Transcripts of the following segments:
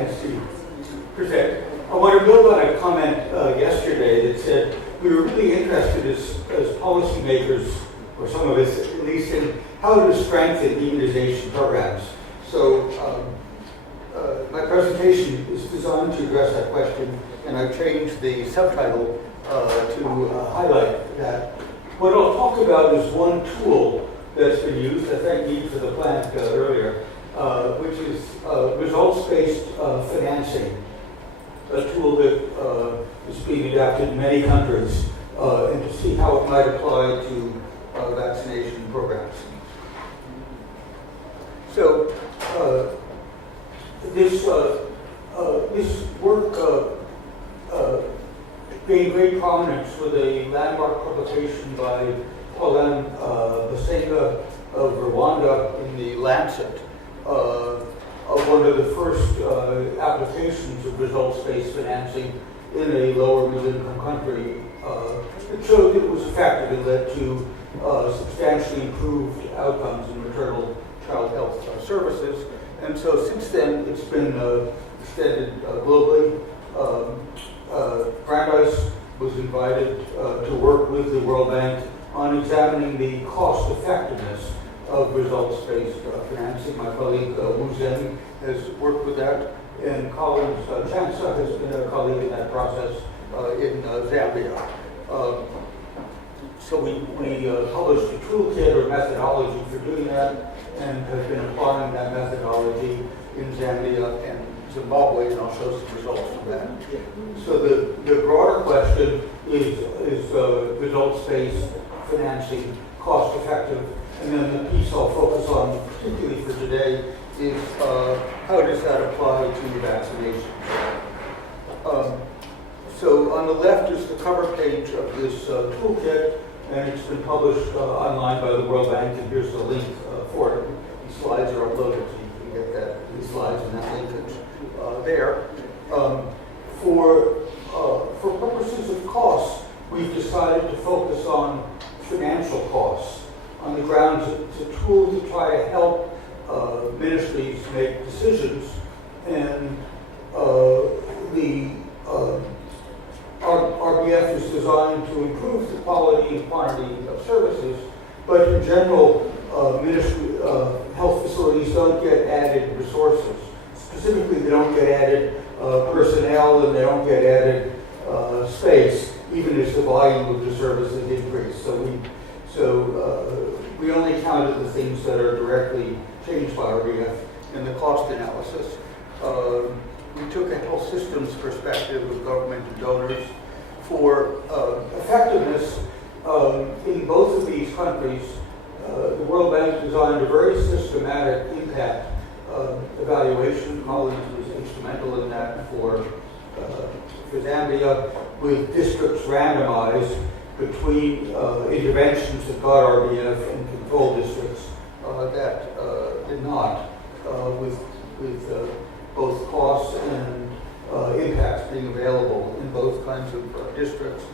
chance to present. I want to build on a comment yesterday that said we were really interested as policymakers, or some of us at least, in how to strengthen immunization programs. So my presentation is designed to address that question, and I've changed the subtitle to highlight that. What I'll talk about is one tool that's been used, I thank you for the plant earlier, which is results-based financing, a tool that is being adapted in many countries, and to see how it might apply to vaccination programs. So this work gained great prominence with a landmark publication by Paulin Basenga of Rwanda in the Lancet, of one of the first applications of results-based financing in a lower middle-income country. It showed that it was effective and led to substantially improved outcomes in maternal child health services. And so since then, it's been extended globally. Brandeis was invited to work with the World Bank on examining the cost effectiveness of results-based financing. My colleague Wu Zhen has worked with that, and Collins Chansa has been a colleague in that process in Zambia. So we published a toolkit or methodology for doing that, and have been applying that methodology in Zambia and Zimbabwe, and I'll show some results from that. So the broader question is results-based financing cost-effective? And then the piece I'll focus on, particularly for today, is how does that apply to vaccination? So on the left is the cover page of this toolkit, and it's been published online by the World Bank, and here's the link for it. These slides are uploaded, so you can get these slides and that linkage there. For purposes of costs, we've decided to focus on financial costs on the grounds it's a tool to try to help ministries make decisions, and the RBF is designed to improve the quality and quantity of services, but in general, health facilities don't get added resources. Specifically, they don't get added personnel, and they don't get added space, even as the volume of the services increase. So we only counted the things that are directly changed by RBF in the cost analysis. We took a health systems perspective of government and donors for effectiveness. In both of these countries, the World Bank designed a very systematic impact evaluation. Collins was instrumental in that for Zambia, with districts randomized between interventions that got RBF and control districts that did not, with both costs and impacts being available in both kinds of districts.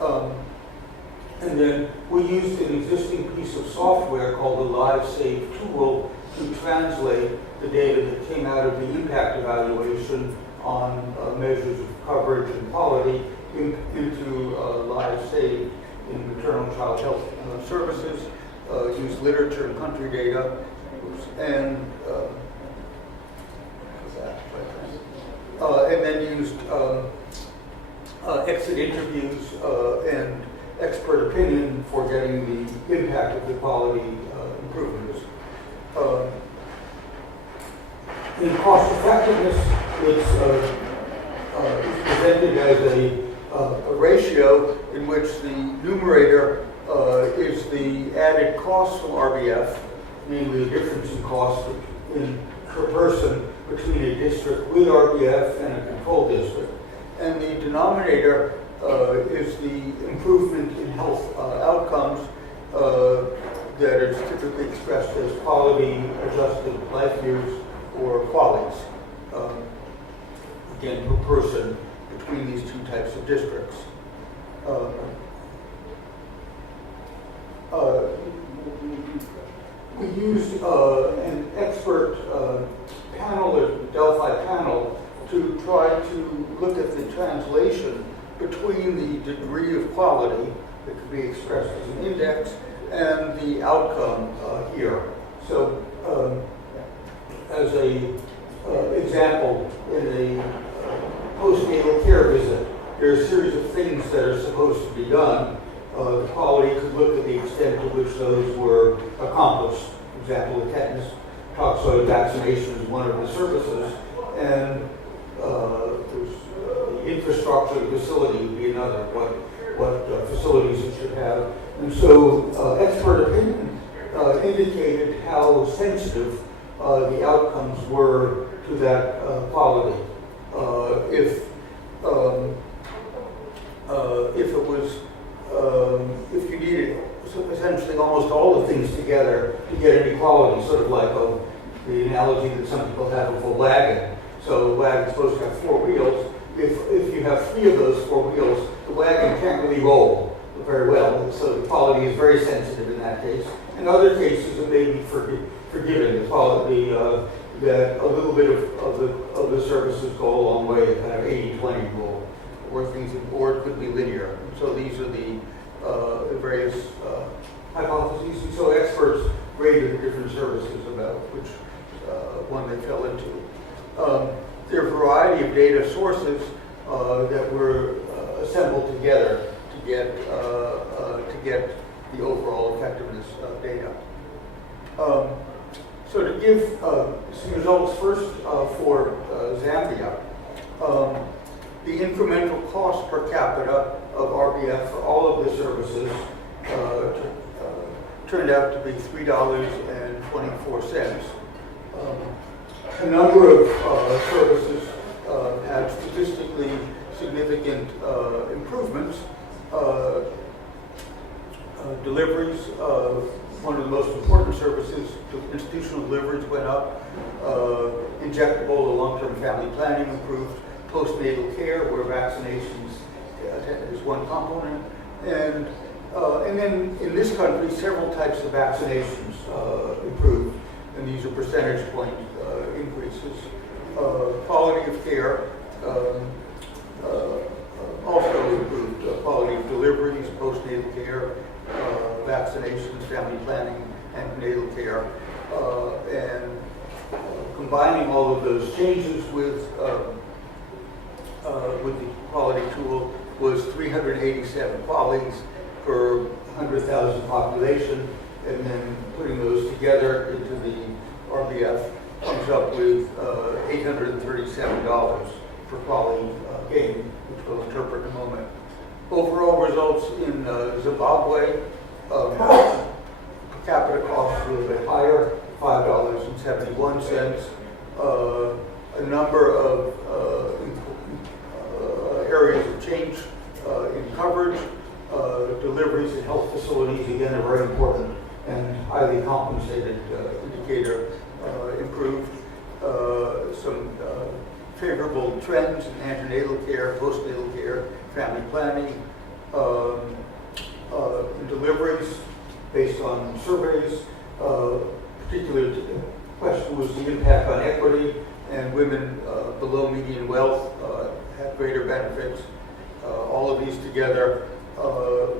And then we used an existing piece of software called the LiveSave tool to translate the data that came out of the impact evaluation on measures of coverage and quality into LiveSave in maternal child health services, use literature and country data, and then used exit interviews and expert opinion for getting the impact of the quality improvements. In cost effectiveness, it's presented as a ratio in which the numerator is the added cost from RBF, namely the difference in cost per person between a district with RBF and a control district. And the denominator is the improvement in health outcomes that is typically expressed as quality adjusted life years or qualities, again, per person between these two types of districts. We used an expert panel, a Delphi panel, tried to look at the translation between the degree of quality that could be expressed as an index and the outcome here. So, as a example, in a postnatal care visit, there are a series of things that are supposed to be done. The quality could look at the extent to which those were accomplished. For example, the tetanus toxoid vaccination is one of the services, and the infrastructure, the facility would be another, what facilities it should have. And so expert opinion indicated how sensitive the outcomes were to that quality. If you needed essentially almost all the things together to get any quality, sort of like the analogy that some people have of a wagon. So a wagon's supposed to have 4 wheels. If you have 3 of those 4 wheels, the wagon can't really roll very well. So the quality is very sensitive in that case. In other cases, it may be forgiven. The quality that a little bit of the services go a long way, the kind of 80-20 rule, or it could be linear. And so these are the various hypotheses. And so experts rated the different services about which one they fell into. There are a variety of data sources that were assembled together to get the overall effectiveness data. So to give some results first for Zambia, the incremental cost per capita of RBF for all of the services turned out to be $3.24. A number of services had statistically significant improvements. Deliveries, one of the most important services, institutional deliveries went up. Injectable or long-term family planning improved. Postnatal care, where vaccinations is one component. And then in this country, several types of vaccinations improved. And these are percentage point increases. Quality of care also improved. Quality of deliveries, postnatal care, vaccinations, family planning, and natal care. And combining all of those changes with the quality tool was 387 qualities per 100,000 population, and then putting those together into the RBF comes up with $837 per quality gain, which we'll interpret in a moment. Overall results in Zimbabwe, per capita cost a little bit higher, $5.71. A number of areas of change in coverage. Deliveries in health facilities, again, a very important and highly compensated indicator, improved. Some favorable trends in antenatal care, postnatal care, family planning, deliveries based on surveys. Particular question was the impact on equity, and women below median wealth had greater benefits. All of these together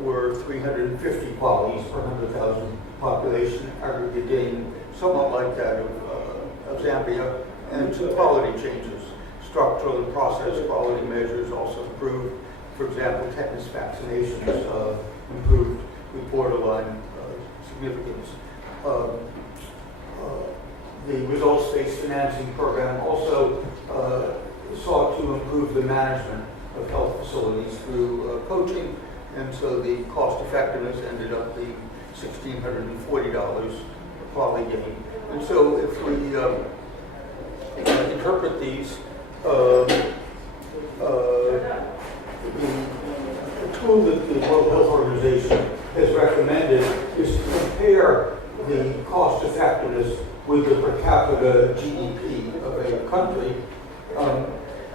were 350 qualities per 100,000 population, aggregating somewhat like that of Zambia, and some quality changes. Structural and process quality measures also improved. For example, tetanus vaccinations improved with borderline significance. The results-based financing program also sought to improve the management of health facilities through coaching, and so the cost effectiveness ended up being $1,640 per quality gain. And so if we interpret these, the tool that the World Health Organization has recommended is to compare the cost effectiveness with the per capita GDP of a country.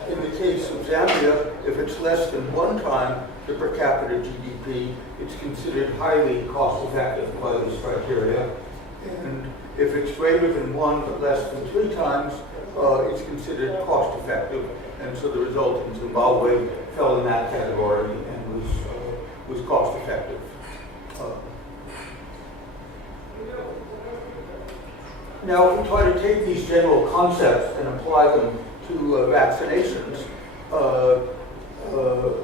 In the case of Zambia, if it's less than 1 time the per capita GDP, it's considered highly cost effective by this criteria. And if it's greater than 1 but less than 3 times, it's considered cost effective, and so the result in Zimbabwe fell in that category and was cost effective. Now, if we try to take these general concepts and apply them to vaccinations,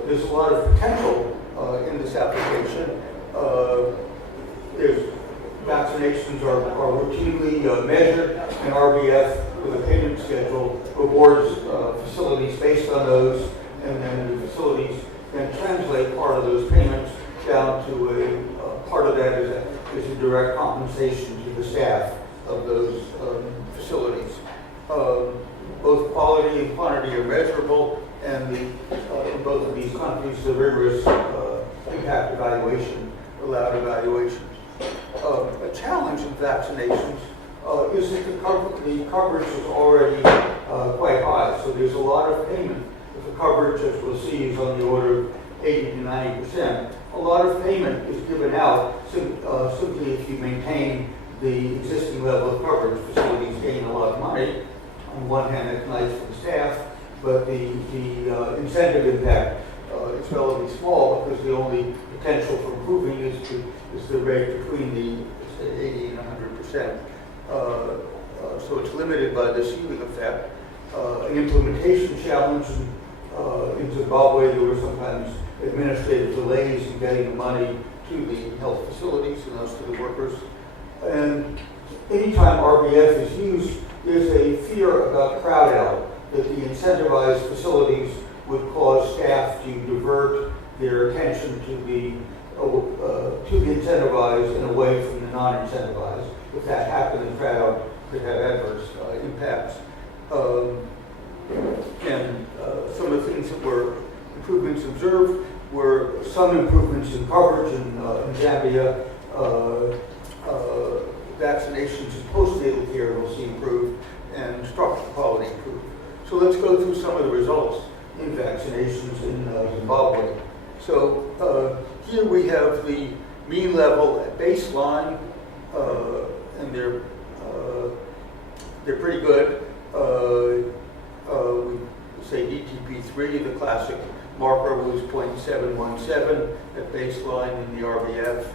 there's a lot of potential in this application. Vaccinations are routinely measured, and RBF, with a payment schedule, rewards facilities based on those, and then the facilities then translate part of those payments down to a part of that is a direct compensation to the staff of those facilities. Both quality and quantity are measurable, and in both of these countries, the rigorous impact evaluation, allowed evaluations. A challenge in vaccinations is that the coverage is already quite high, so there's a lot of payment. If the coverage, as we'll see, is on the order of 80 to 90%, a lot of payment is given out simply if you maintain the existing level of coverage. Facilities gain a lot of money. On one hand, it's nice for the staff, but the incentive impact is relatively small because the only potential for improving is the rate between the 80 and 100%. So it's limited by the ceiling effect. An implementation challenge in Zimbabwe, there were sometimes administrative delays in getting the money to the health facilities and thus to the workers. And anytime RBF is used, there's a fear about crowd out, that the incentivized facilities would cause staff to divert their attention to the incentivized and away from the non-incentivized. If that happened, the crowd could have adverse impacts. Some of the things that were improvements observed were some improvements in coverage in Zambia. Vaccinations and postnatal care will see improved, and structural quality improved. So let's go through some of the results in vaccinations in Zimbabwe. So here we have the mean level at baseline, and they're pretty good. We say DTP3, the classic marker, was 0.717 at baseline in the RBF.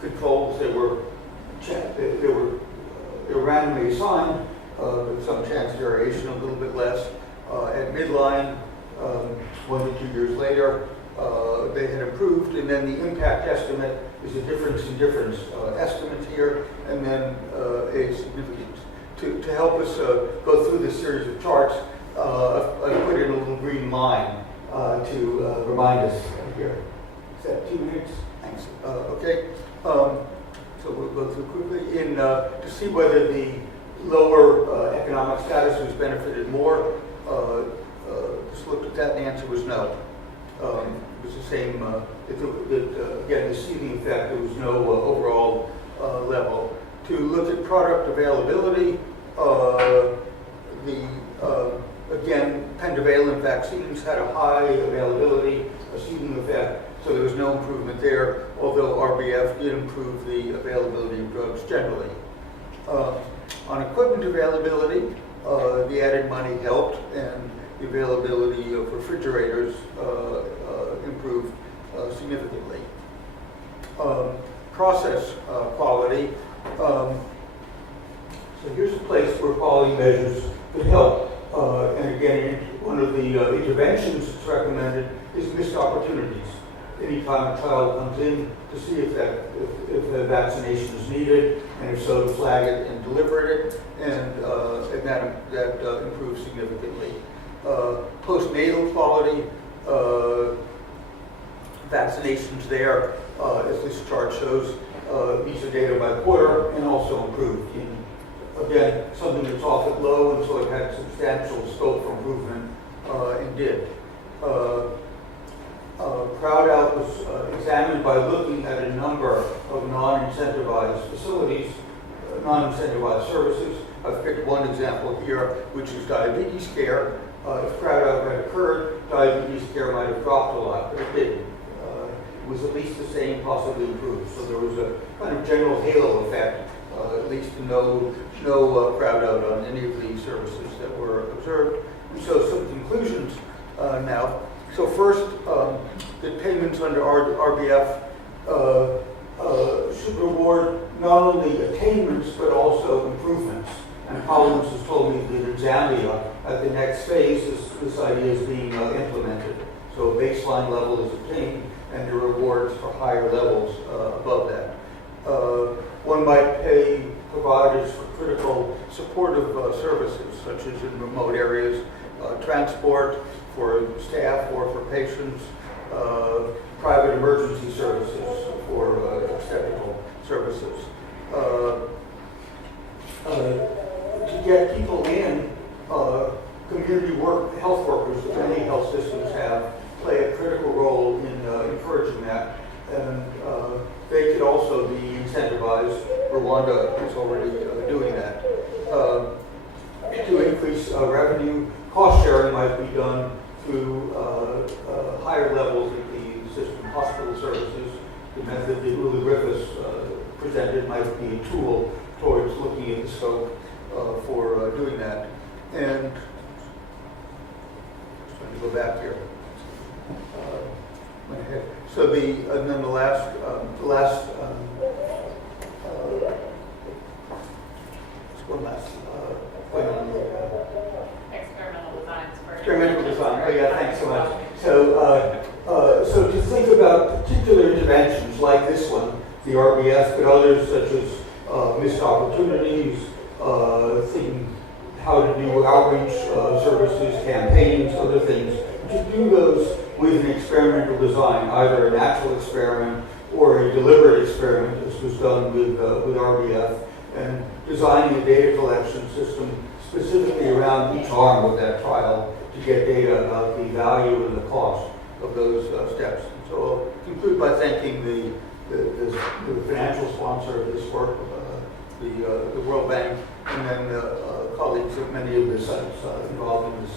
Controls, they were randomly assigned, with some chance variation, a little bit less. At midline, 1 to 2 years later, they had improved, and then the impact estimate is a difference in difference estimate here, and then age significance. To help us go through this series of charts, I put in a little green line to remind us here. Is that 2 minutes? Thanks. Okay. So we'll go through quickly to see whether the lower economic status was benefited more. Just looked at that, and the answer was no. It was the same. Again, the ceiling effect. There was no overall level. To look at product availability, again, pentavalent vaccines had a high availability, a ceiling effect. So there was no improvement there, although RBF did improve the availability of drugs generally. On equipment availability, the added money helped, and the availability of refrigerators improved significantly. Process quality. So here's a place where quality measures could help. And again, one of the interventions that's recommended is missed opportunities. Anytime a child comes in to see if the vaccination is needed, and if so, to flag it and deliver it, and that improves significantly. Postnatal quality, vaccinations there, as this chart shows, these are data by quarter, and also improved. Again, something that's often low, and so it had substantial scope for improvement, and did. Crowd out was examined by looking at a number of non-incentivized facilities, non-incentivized services. I've picked one example here, which is diabetes care. If crowd out had occurred, diabetes care might have dropped a lot, but it didn't. It was at least the same, possibly improved. So there was a kind of general halo effect, at least no crowd out on any of the services that were observed. And so some conclusions now. So first, the payments under RBF should reward not only attainments but also improvements. And Collins has told me that in Zambia, at the next phase, this idea is being implemented. So a baseline level is obtained, and the rewards for higher levels above that. One might pay providers for critical supportive services, such as in remote areas, transport for staff or for patients, private emergency services for obstetrical services. To get people in, community health workers that many health systems have play a critical role in encouraging that. And they could also be incentivized. Rwanda is already doing that. To increase revenue, cost sharing might be done through higher levels of the system, hospital services. The method that Uli Griffiths presented might be a tool towards looking at the scope for doing that. And just trying to go back here. So and then the last one last point on the experimental designs for experimental design. Oh yeah, thanks so much. So to think about particular interventions like this one, the RBF, but others such as missed opportunities, thinking how to do outreach services, campaigns, other things, to do those with an experimental design, either a natural experiment or a deliberate experiment. This was done with RBF, and designing a data collection system specifically around each arm of that trial to get data about the value and the cost of those steps. So I'll conclude by thanking the financial sponsor of this work, the World Bank, and then colleagues at many of the sites involved in this